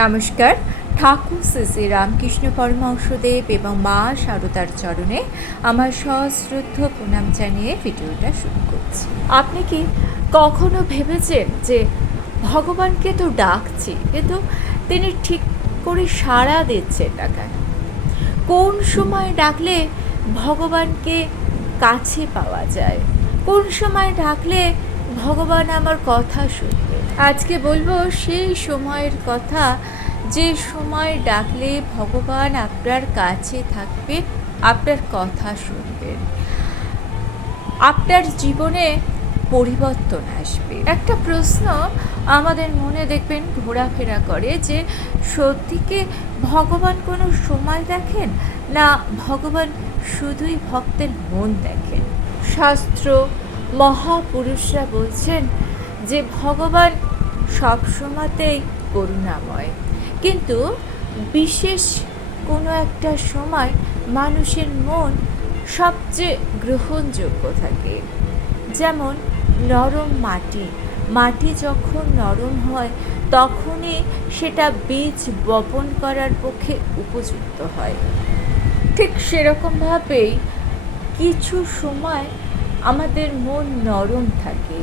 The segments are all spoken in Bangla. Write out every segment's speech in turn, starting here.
নমস্কার। ঠাকুর শ্রী শ্রী রামকৃষ্ণ পরমহংসদেব এবং মা শারদার চরণে আমার সশ্রদ্ধ প্রণাম জানিয়ে ভিডিওটা শুরু করছি। আপনি কি কখনো ভেবেছেন যে ভগবানকে তো ডাকছি, কিন্তু তিনি ঠিক করে সাড়া দিচ্ছেন না কেন? কোন সময় ডাকলে ভগবানকে কাছে পাওয়া যায়? কোন সময় ডাকলে ভগবান আমার কথা শুনবে? আজকে বলবো সেই সময়ের কথা, যে সময় ডাকলে ভগবান আপনার কাছে থাকবে, আপনার কথা শুনবেন, আপনার জীবনে পরিবর্তন আসবে। একটা প্রশ্ন আমাদের মনে দেখবেন ঘোরাফেরা করে যে সত্যিকে ভগবান কোনো সময় দেখেন, না ভগবান শুধুই ভক্তের মন দেখেন? শাস্ত্র মহাপুরুষরা বলছেন যে ভগবান সব সময়তেই করুণাময়, কিন্তু বিশেষ কোনো একটা সময় মানুষের মন সবচেয়ে গ্রহণযোগ্য থাকে। যেমন নরম মাটি যখন নরম হয় তখনই সেটা বীজ বপন করার পক্ষে উপযুক্ত হয়। ঠিক সেরকমভাবেই কিছু সময় আমাদের মন নরম থাকে,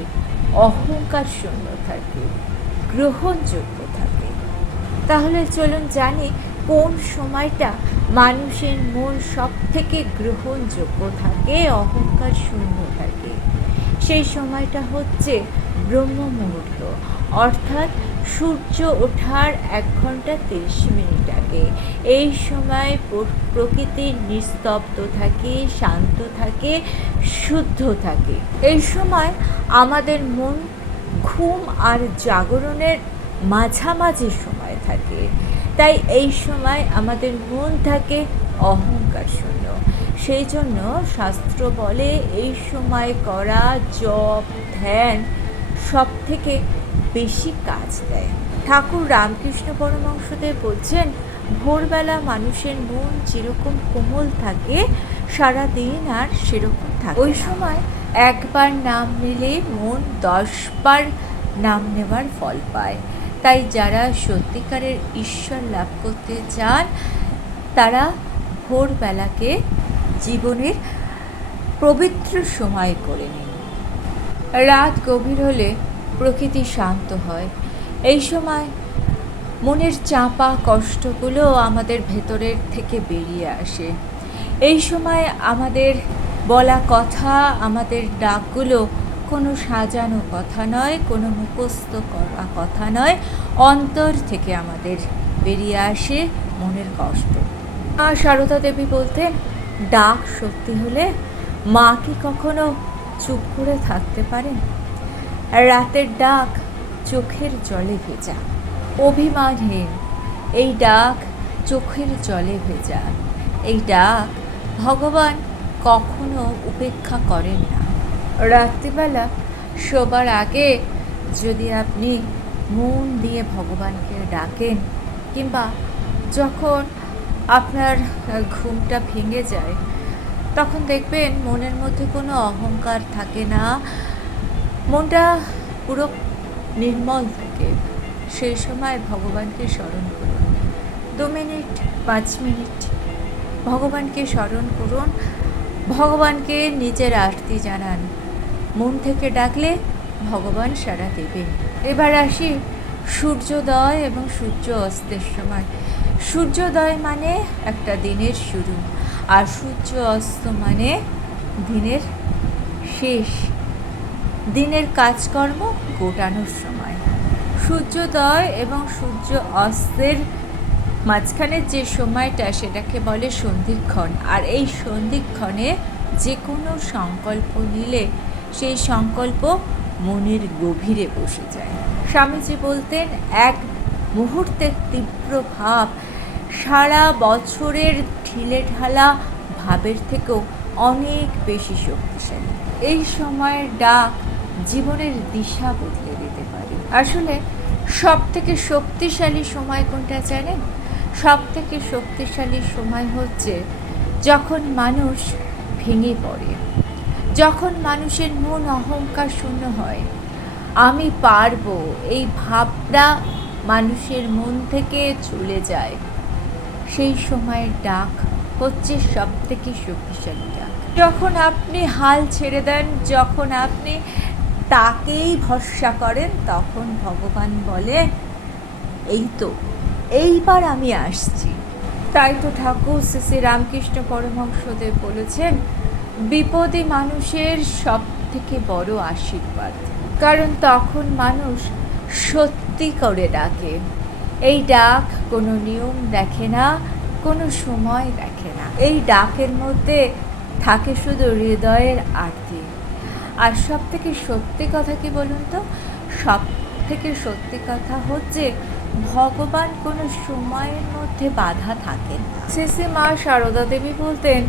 অহংকার শূন্য থাকে, গ্রহণযোগ্য থাকে। তাহলে চলুন জানি কোন সময়টা মানুষের মন সব থেকে গ্রহণযোগ্য থাকে, অহংকার শূন্য থাকে। সেই সময়টা হচ্ছে ব্রহ্ম মুহূর্ত, অর্থাৎ সূর্য ওঠার 1 ঘন্টা 30 মিনিট আগে। এই সময় প্রকৃতি নিস্তব্ধ থাকে, শান্ত থাকে, শুদ্ধ থাকে। এই সময় আমাদের মন ঘুম আর জাগরণের মাঝামাঝি সময় থাকে, তাই এই সময় আমাদের মন থাকে অহংকার শূন্য। সেই জন্য শাস্ত্র বলে এই সময় করা জপ ধ্যান সব থেকে বেশি কাজ দেয়। ঠাকুর রামকৃষ্ণ পরমহংসদেব বলছেন, ভোরবেলা মানুষের মন যেরকম কোমল থাকে সারাদিন আর সেরকম থাকে। ওই সময় একবার নাম নিলে মন 10 বার নাম নেওয়ার ফল পায়। তাই যারা সত্যিকারের ঈশ্বর লাভ করতে চান তারা ভোরবেলাকে জীবনের পবিত্র সময় করে নিন। রাত গভীর হলে প্রকৃতি শান্ত হয়। এই সময় মনের চাপা কষ্টগুলো আমাদের ভেতরের থেকে বেরিয়ে আসে। এই সময় আমাদের বলা কথা, আমাদের ডাকগুলো কোনো সাজানো কথা নয়, কোনো মুখস্থ করা কথা নয়, অন্তর থেকে আমাদের বেরিয়ে আসে মনের কষ্ট। সারদা দেবী বলতেন, ডাক সত্যি হলে মা কি কখনো চুপ করে থাকতে পারেন? রাতের ডাক চোখের জলে ভেজা, অভিমানহীন এই ডাক চোখের জলে ভেজা। এই ডাক ভগবান কখনো উপেক্ষা করেন না। রাত্রিবেলা শোবার আগে যদি আপনি মন দিয়ে ভগবানকে ডাকেন, কিংবা যখন আপনার ঘুমটা ভেঙে যায়, তখন দেখবেন মনের মধ্যে কোনো অহংকার থাকে না, মনটা পুরো নির্মল থাকে। সেই সময় ভগবানকে স্মরণ করুন, 2 মিনিট 5 মিনিট ভগবানকে স্মরণ করুন, ভগবানকে নিজের আরতি জানান। মন থেকে ডাকলে ভগবান সাড়া দেবেন। এবার আসি সূর্যোদয় এবং সূর্য অস্তের সময়। সূর্যোদয় মানে একটা দিনের শুরু, আর সূর্য অস্ত মানে দিনের শেষ, দিনের কাজকর্ম গোটানোর সময়। সূর্যোদয় এবং সূর্য অস্তের মাঝখানের যে সময়টা সেটাকে বলে সন্ধিক্ষণ। আর এই সন্ধিক্ষণে যে কোনো সংকল্প নিলে সেই সংকল্প মনের গভীরে বসে যায়। স্বামীজি বলতেন, এক মুহূর্তের তীব্র ভাব সারা বছরের ঢিলে ঢালা ভাবের থেকেও অনেক বেশি শক্তিশালী। এই সময়ের ডাক জীবনের দিশা বদলে দিতে পারে। আসলে সব থেকে শক্তিশালী সময় কোনটা জানেন? সব থেকে শক্তিশালী সময় হচ্ছে যখন মানুষ ভেঙে পড়ে, যখন মানুষের মন অহংকার শূন্য হয়। আমি পারবো এই ভাবটা মানুষের মন থেকে চলে যায়, সেই সময়ের ডাক হচ্ছে সবথেকে শক্তিশালী ডাক। যখন আপনি হাল ছেড়ে দেন, যখন আপনি তাকেই ভরসা করেন, তখন ভগবান বলেন, এই তো, এইবার আমি আসছি। তাই তো ঠাকুর শ্রী শ্রী রামকৃষ্ণ পরমহংসদেব বলেছেন, বিপদে মানুষের সব থেকে বড় আশীর্বাদ, কারণ তখন মানুষ সত্যি করে ডাকে। এই ডাক কোনো নিয়ম দেখে না, কোনো সময় দেখে না। এই ডাকের মধ্যে থাকে শুধু হৃদয়ের আরতি। আর সব থেকে সত্যি কথা কি বলুন তো, সব থেকে সত্যি কথা হচ্ছে ভগবান কোনো সময়ের মধ্যে বাধা থাকেন না। শ্রী মা সারদা দেবী বলতেন,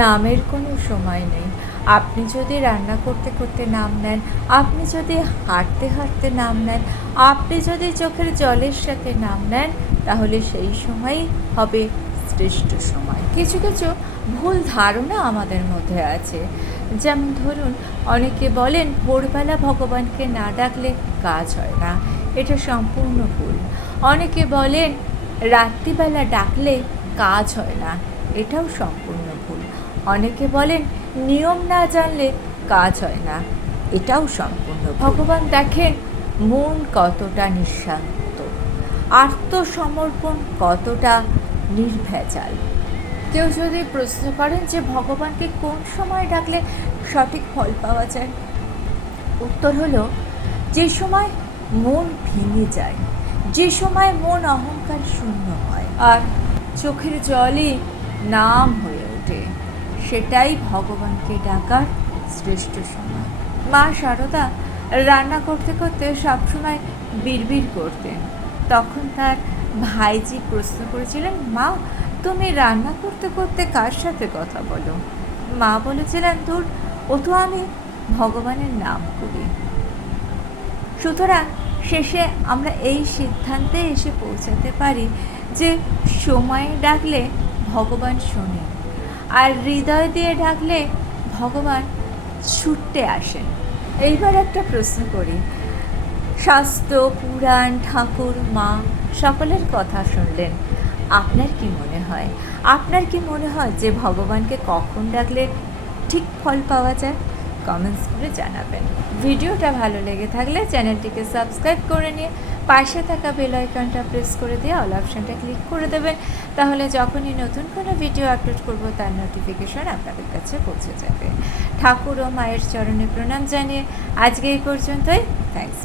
নামের কোনো সময় নেই। আপনি যদি রান্না করতে করতে নাম নেন, আপনি যদি হাঁটতে হাঁটতে নাম নেন, আপনি যদি চোখের জলের সাথে নাম নেন, তাহলে সেই সময়ই হবে শ্রেষ্ঠ সময়। কিছু কিছু ভুল ধারণা আমাদের মধ্যে আছে। যেমন ধরুন, অনেকে বলেন ভোরবেলা ভগবানকে না ডাকলে কাজ হয় না, এটা সম্পূর্ণ ভুল। অনেকে বলেন রাত্রিবেলা ডাকলে কাজ হয় না, এটাও সম্পূর্ণ ভুল। অনেকে বলেন নিয়ম না জানলে কাজ হয় না, এটাও সম্পূর্ণ ভুল। ভগবান দেখেন মন কতটা নিঃশান্ত, আত্মসমর্পণ কতটা নির্ভেজাল। কেউ যদি প্রশ্ন করেন যে ভগবানকে কোন সময় ডাকলে সঠিক ফল পাওয়া যায়, উত্তর হলো, যে সময় মন ভেঙে যায়, যে সময় মন অহংকার শূন্য হয় আর চোখের জলই নাম হয়ে ওঠে, সেটাই ভগবানকে ডাকার শ্রেষ্ঠ সময়। মা সারদা রান্না করতে করতে সবসময় বিড়বিড় করতেন। তখন তার ভাইজি প্রশ্ন করেছিলেন, মা তুমি রান্না করতে করতে কার সাথে কথা বলো? মা বলেছিলেন, দূর, ও তো আমি ভগবানের নাম করি। সুতরাং শেষে আমরা এই সিদ্ধান্তে এসে পৌঁছাতে পারি যে সময়ে ডাকলে ভগবান শোনেন, আর হৃদয় দিয়ে ডাকলে ভগবান ছুটতে আসেন। এইবার একটা প্রশ্ন করি, শাস্ত্র, পুরাণ, ঠাকুর, মা সকলের কথা শুনলেন, আপনার কি মনে হয়? আপনার কি মনে হয় যে ভগবানকে কখন ডাকলে ঠিক ফল পাওয়া যায়? কমেন্টস করে জানাবেন। ভিডিওটা ভালো লেগে থাকলে চ্যানেলটিকে সাবস্ক্রাইব করে নিয়ে পাশে থাকা বেল আইকনটা প্রেস করে দিয়ে অল অপশানটা ক্লিক করে দেবেন। তাহলে যখনই নতুন কোনো ভিডিও আপলোড করব তার নোটিফিকেশন আপনাদের কাছে পৌঁছে যাবে। ঠাকুর ও মায়ের চরণে প্রণাম জানিয়ে আজকে এই পর্যন্তই। থ্যাঙ্কস।